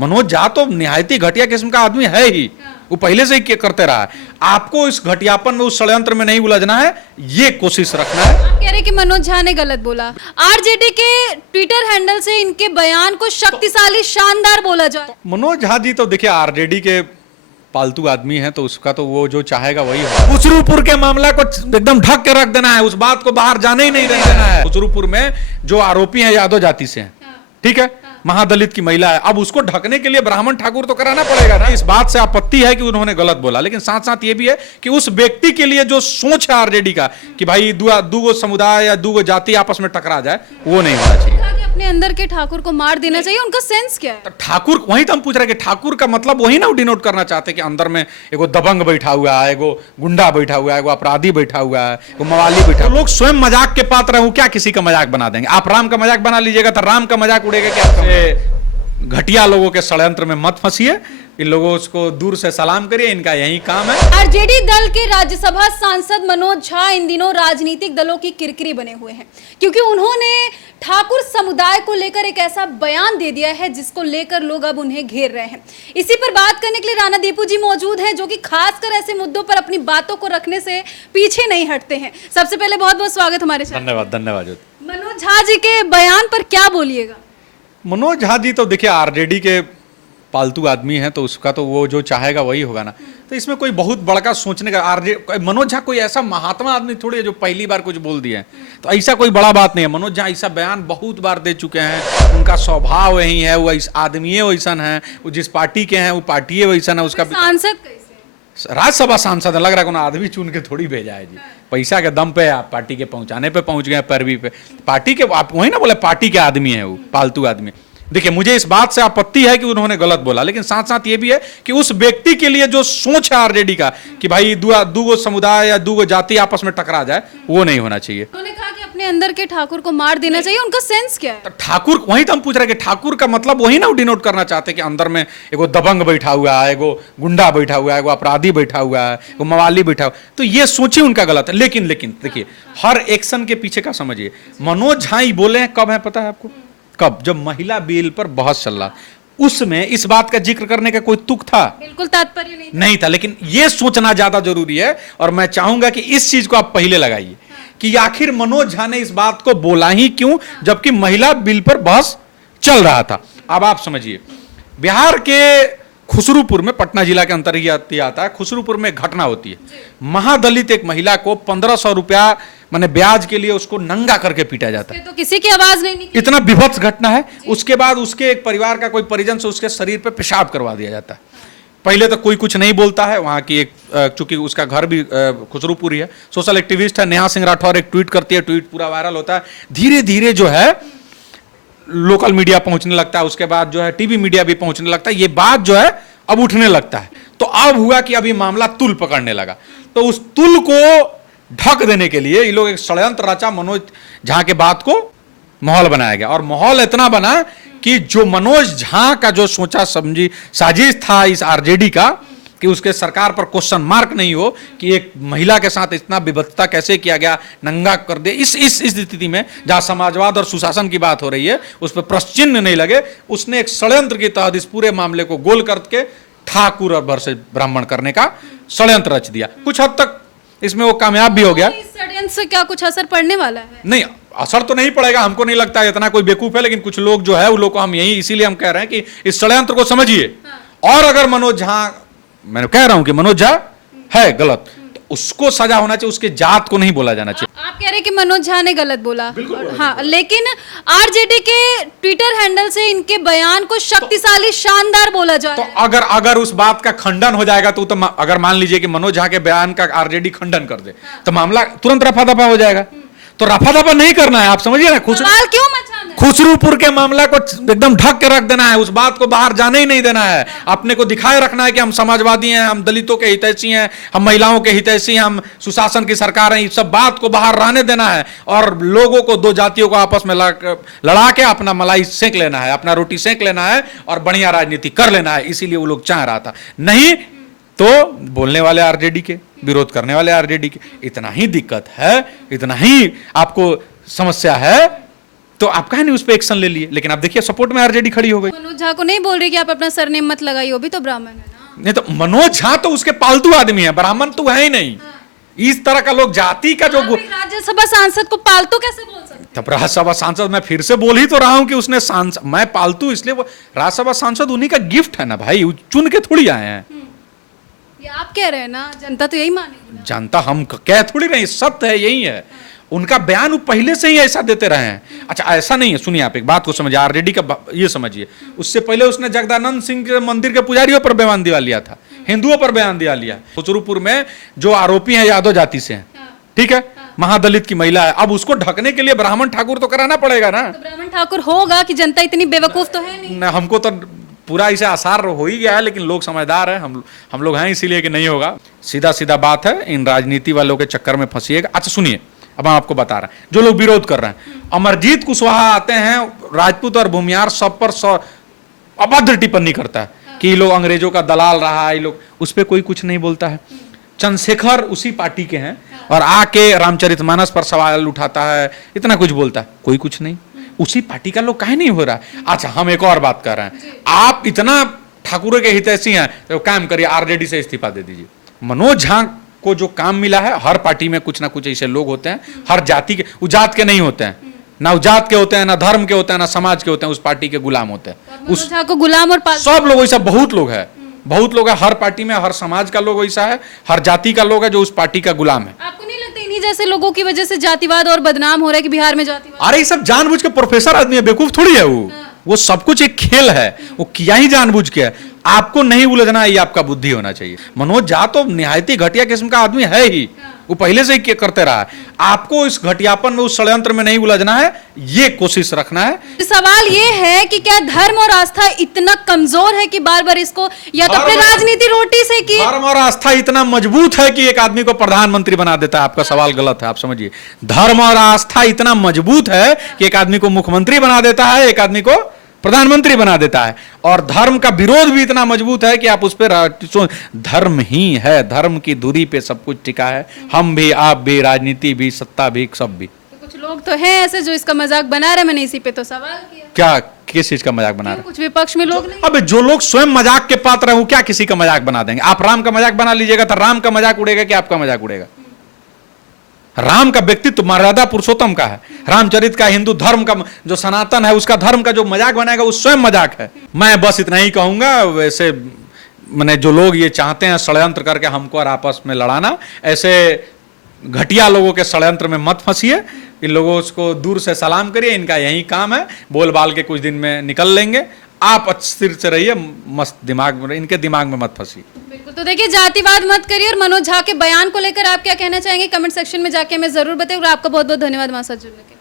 मनोज झा तो निहायती घटिया किस्म का आदमी है ही, वो पहले से ही करते रहा है। आपको इस घटियापन में, उस षड्यंत्र में नहीं उलझना है, ये कोशिश रखना है। आप कह रहे कि मनोज झा ने गलत बोला। आरजेडी के ट्विटर हैंडल से इनके बयान को शक्तिशाली, शानदार बोला जाए। मनोज झा जी तो देखिए आरजेडी के पालतू आदमी है, तो उसका तो वो जो चाहेगा वही होगा। खुसरूपुर के मामला को एकदम ढक के रख देना है, उस बात को बाहर जाने ही नहीं देना है। खुसरूपुर में जो आरोपी है यादव जाति से हैं, ठीक है, महादलित की महिला है, अब उसको ढकने के लिए ब्राह्मण ठाकुर तो कराना पड़ेगा ना। इस बात से आपत्ति है कि उन्होंने गलत बोला, लेकिन साथ साथ ये भी है कि उस व्यक्ति के लिए जो सोच है आरजेडी का कि भाई दूगो समुदाय या दूगो जाति आपस में टकरा जाए, वो नहीं होना चाहिए। अपने अंदर के ठाकुर को मार देना चाहिए, उनका सेंस क्या है? तो ठाकुर, वही तो हम पूछ रहे हैं कि ठाकुर का मतलब वही ना डिनोट करना चाहते कि अंदर में एगो दबंग बैठा हुआ है, एगो गुंडा बैठा हुआ है, एगो अपराधी बैठा हुआ है, एगो मवाली बैठा हुआ है। लोग स्वयं मजाक के पात्र हैं, वो क्या किसी का मजाक बना देंगे? आप राम का मजाक बना लीजिएगा तो राम का मजाक उड़ेगा क्या? घटिया लोगों के षड्यंत्र में मत फंसिए, इन लोगों को दूर से सलाम करिए, इनका यही काम है। आरजेडी दल के राज्यसभा सांसद मनोज झा इन दिनों राजनीतिक दलों की किरकिरी बने हुए हैं, क्योंकि उन्होंने ठाकुर समुदाय को लेकर एक ऐसा बयान दे दिया है जिसको लेकर लोग अब उन्हें घेर रहे हैं। इसी पर बात करने के लिए राणा दीपू जी मौजूद हैं, जो कि खासकर ऐसे मुद्दों पर अपनी बातों को रखने से पीछे नहीं हटते हैं। सबसे पहले बहुत बहुत स्वागत हमारे साथ। धन्यवाद धन्यवाद। मनोज झा जी के बयान पर क्या बोलिएगा? मनोज झा जी तो देखिए आरजेडी के पालतू आदमी है, तो उसका तो वो जो चाहेगा वही होगा ना। तो इसमें कोई बहुत बड़का सोचने का, मनोज झा कोई ऐसा महात्मा आदमी थोड़ी है जो पहली बार कुछ बोल दिया है, तो ऐसा कोई बड़ा बात नहीं है। मनोज झा ऐसा बयान बहुत बार दे चुके हैं, उनका स्वभाव वही है, वो आदमी वैसन है, वो जिस पार्टी के हैं वो पार्टी वैसन है। उसका सांसद कैसे? राज्यसभा सांसद है, लग रहा है कोई आदमी चुन के थोड़ी भेजा है जी। पैसा के दम पे आप पार्टी के पहुंचाने पे पहुंच गए, पैरवी पे पार्टी के, आप वही ना बोले पार्टी के आदमी है, वो पालतू आदमी। देखिए मुझे इस बात से आपत्ति है कि उन्होंने गलत बोला, लेकिन साथ साथ ये भी है कि उस व्यक्ति के लिए जो सोच है आरजेडी का कि भाई दूगो समुदाय या दूगो जाति आपस में टकरा जाए, वो नहीं होना चाहिए। उन्होंने कहा कि अपने अंदर के ठाकुर को मार देना चाहिए, उनका सेंस क्या है? तो ठाकुर, वही तो हम पूछ रहे हैं कि ठाकुर का मतलब वही ना डिनोट करना चाहते कि अंदर में एगो दबंग बैठा हुआ है, एगो गुंडा बैठा हुआ है, एगो अपराधी बैठा हुआ है, एगो मवाली बैठा हुआ है, तो ये सोचिए उनका गलत है। लेकिन देखिए हर एक्शन के पीछे का समझिए। मनोज झा ही बोले हैं, कब है पता है आपको? कब? जब महिला बिल पर बहस चल रहा, उसमें इस बात का जिक्र करने का कोई तुक था? बिल्कुल तात्पर्य नहीं था। लेकिन यह सोचना ज्यादा जरूरी है, और मैं चाहूंगा कि इस चीज को आप पहले लगाइए कि आखिर मनोज झा ने इस बात को बोला ही क्यों, जबकि महिला बिल पर बहस चल रहा था। अब आप समझिए, बिहार के खुसरूपुर में, पटना जिला के अंतर्गत आता है, खुसरूपुर में घटना होती है। महादलित एक महिला को 1500 रुपया माने ब्याज के लिए उसको नंगा करके पीटा जाता है। तो किसी की आवाज नहीं निकली। इतना विभत्स घटना है। उसके बाद उसके एक परिवार का कोई परिजन से उसके शरीर पे पेशाब करवा दिया जाता है। पहले तो कोई कुछ नहीं बोलता है, वहां की एक, चूंकि उसका घर भी खुसरूपुर ही है, सोशल एक्टिविस्ट है नेहा सिंह राठौर, एक ट्वीट करती है, ट्वीट पूरा वायरल होता है। धीरे धीरे जो है लोकल मीडिया पहुंचने लगता है, उसके बाद जो है टीवी मीडिया भी पहुंचने लगता है, ये बात जो है अब उठने लगता है। तो अब हुआ कि अभी मामला तुल पकड़ने लगा, तो उस तुल को ढक देने के लिए ये लोग एक षड्यंत्र रचा, मनोज झा के बात को माहौल बनाया गया। और माहौल इतना बना कि जो मनोज झा का जो सोचा समझी साजिश था इस आरजेडी का, कि उसके सरकार पर क्वेश्चन मार्क नहीं हो कि एक महिला के साथ इतना विभत्सता कैसे किया गया, नंगा कर दे, इस स्थिति में जहां समाजवाद और सुशासन की बात हो रही है, उस पर प्रश्चिन्ह नहीं लगे, उसने एक षड्यंत्र के तहत इस पूरे मामले को गोल करके ठाकुर और भर से ब्राह्मण करने का षड्यंत्र रच दिया। कुछ हद तक इसमें वो कामयाब भी हो गया। इस षड्यंत्र से क्या कुछ असर पड़ने वाला है? नहीं, असर तो नहीं पड़ेगा, हमको नहीं लगता इतना कोई बेवकूफ है, लेकिन कुछ लोग जो है वो लोग को हम यही इसीलिए हम कह रहे हैं कि इस षड्यंत्र को समझिए। और अगर मनोज झा, मैं कह रहा हूं कि मनोज झा है गलत, तो उसको सजा होना चाहिए, उसके जात को नहीं बोला जाना चाहिए। आप कह रहे हैं कि मनोज झा ने गलत बोला। हाँ, लेकिन आरजेडी के ट्विटर हैंडल से इनके बयान को शक्तिशाली, शानदार बोला जा तो रहा है। अगर उस बात का खंडन हो जाएगा तो अगर मान लीजिए कि मनोज झा के बयान का आरजेडी खंडन कर दे, तो मामला तुरंत रफा दफा हो जाएगा। तो रफा दफा नहीं करना है, आप समझिए ना। सवाल क्यों मचाना है? खुसरूपुर के मामला को एकदम ढक के रख देना है, उस बात को बाहर जाने ही नहीं देना है। अपने को दिखाए रखना है कि हम समाजवादी हैं, हम दलितों के हितैषी हैं, हम महिलाओं के हितैषी हैं, हम सुशासन की सरकार हैं। इस सब बात को बाहर रहने देना है और लोगों को, दो जातियों को आपस में लड़ा के अपना मलाई सेंक लेना है, अपना रोटी सेंक लेना है और बढ़िया राजनीति कर लेना है। इसीलिए वो लोग चाह रहा था। नहीं तो बोलने वाले आरजेडी के, विरोध करने वाले आरजेडी के, इतना ही दिक्कत है, इतना ही आपको समस्या है तो आप कहे नहीं उस पर एक्शन ले लिए, लेकिन आप देखिए सपोर्ट में आरजेडी खड़ी हो गई। मनोज झा को नहीं बोल रही कि आप अपना सरनेम मत लगाइए, वो भी तो ब्राह्मण है ना। नहीं तो मनोज झा तो उसके पालतू आदमी है, ब्राह्मण तो है ही नहीं। इस तरह का लोग जाति का जो आप एक राज्यसभा सांसद को पालतू कैसे बोल सकते हैं? तब राज्यसभा सांसद, मैं फिर से बोल ही तो रहा हूं कि उसने सांसद, मैं पालतू इसलिए वो राज्यसभा सांसद उन्हीं का गिफ्ट है ना भाई, वो चुन के थोड़ी आए हैं। ये आप कह रहे हैं ना, जनता तो यही मानेगी। जनता हम कह थोड़ी नहीं, सत्य है, यही है। उनका बयान वो पहले से ही ऐसा देते रहे हैं। अच्छा ऐसा नहीं है, सुनिए आप एक बात को समझिए, आरजेडी का ये समझिए, उससे पहले उसने जगदानंद सिंह के मंदिर के पुजारियों पर बयान दिया लिया था, हिंदुओं पर बयान दिया लिया। खुसरूपुर में जो आरोपी हैं यादव जाति से हैं, ठीक है, महादलित की महिला है, अब उसको ढकने के लिए ब्राह्मण ठाकुर तो कराना पड़ेगा ना। तो ब्राह्मण ठाकुर होगा कि जनता इतनी बेवकूफ तो है नहीं। हमको तो पूरा इसे आसार हो ही गया है, लेकिन लोग समझदार हैं, हम लोग हैं इसीलिए कि नहीं होगा। सीधा सीधा बात है, इन राजनीति वालों के चक्कर में फंसिएगा। अच्छा सुनिए, अब हम आपको बता रहे हैं जो लोग विरोध कर रहे हैं, अमरजीत कुशवाहा आते हैं, राजपूत और भूमियार सब पर अभद्र टिप्पणी करता है कि ये लोग अंग्रेजों का दलाल रहा है, ये लोग, उस पर कोई कुछ नहीं बोलता है। चंद्रशेखर उसी पार्टी के हैं और आके रामचरितमानस पर सवाल उठाता है, इतना कुछ बोलता है, कोई कुछ नहीं। उसी पार्टी का लोग काहे नहीं हो रहा है? अच्छा हम एक और बात कर रहे हैं, आप इतना ठाकुर के हितैषी हैं तो काम करिए, आरजेडी से इस्तीफा दे दीजिए। मनोज झा को जो काम मिला है, हर पार्टी में कुछ ना कुछ ऐसे लोग होते हैं, हर जाति के, उजात के नहीं होते हैं, ना उजात के होते हैं, ना धर्म के होते हैं, ना समाज के होते हैं, उस पार्टी के गुलाम होते हैं। उस झा को गुलाम और सब लोग ऐसा, बहुत लोग हैं, बहुत लोग हैं हर पार्टी में, हर समाज का लोग ऐसा है, हर जाति का लोग है जो उस पार्टी का गुलाम है। आपको नहीं लगता इन्हीं जैसे लोगों की वजह से जातिवाद और बदनाम हो रहा है कि बिहार में जातिवाद? अरे ये सब जानबूझ के प्रोफेसर आदमी है, बेवकूफ थोड़ी है वो सब कुछ एक खेल है, वो किया ही जानबूझ के है। आपको नहीं उलझना, ये आपका बुद्धि होना चाहिए। मनोज झा तो निहायती घटिया किस्म का आदमी है ही, वो पहले से ही करते रहा है। आपको इस घटियापन में, उस षड्यंत्र में नहीं उलझना है, ये कोशिश रखना है। सवाल ये है कि क्या धर्म और आस्था इतना कमजोर है कि बार बार इसको या तो अपने राजनीति रोटी से की, धर्म और आस्था इतना मजबूत है कि एक आदमी को प्रधानमंत्री बना देता है? आपका सवाल गलत है, आप समझिए। धर्म और आस्था इतना मजबूत है कि एक आदमी को मुख्यमंत्री बना देता है, एक आदमी को प्रधानमंत्री बना देता है। और धर्म का विरोध भी इतना मजबूत है कि आप उस पर, धर्म ही है, धर्म की दूरी पे सब कुछ टिका है, हम भी, आप भी, राजनीति भी, सत्ता भी, सब भी। तो कुछ लोग तो हैं ऐसे जो इसका मजाक बना रहे, मैंने इसी पे तो सवाल किया। क्या, किस चीज का मजाक बना रहे? कुछ विपक्ष में लोग नहीं। अब जो लोग स्वयं मजाक के पात्र हैं वो क्या किसी का मजाक बना देंगे? आप राम का मजाक बना लीजिएगा तो राम का मजाक उड़ेगा कि आपका मजाक उड़ेगा? राम का व्यक्तित्व मर्यादा पुरुषोत्तम का है, रामचरित का, हिंदू धर्म का जो सनातन है उसका धर्म का जो मजाक बनाएगा वो स्वयं मजाक है। मैं बस इतना ही कहूंगा, वैसे मैंने जो लोग ये चाहते हैं षड्यंत्र करके हमको और आपस में लड़ाना, ऐसे घटिया लोगों के षड्यंत्र में मत फंसिए। इन लोगों को दूर से सलाम करिए, इनका यही काम है, बोल बाल के कुछ दिन में निकल लेंगे। आप स्थिर से रहिए, मस्त दिमाग में, इनके दिमाग में मत फंसिए। बिल्कुल, तो देखिए जातिवाद मत करिए। और मनोज झा के बयान को लेकर आप क्या कहना चाहेंगे कमेंट सेक्शन में जाके हमें जरूर बताइए। और आपका बहुत बहुत धन्यवाद हमारे साथ जुड़ने के लिए।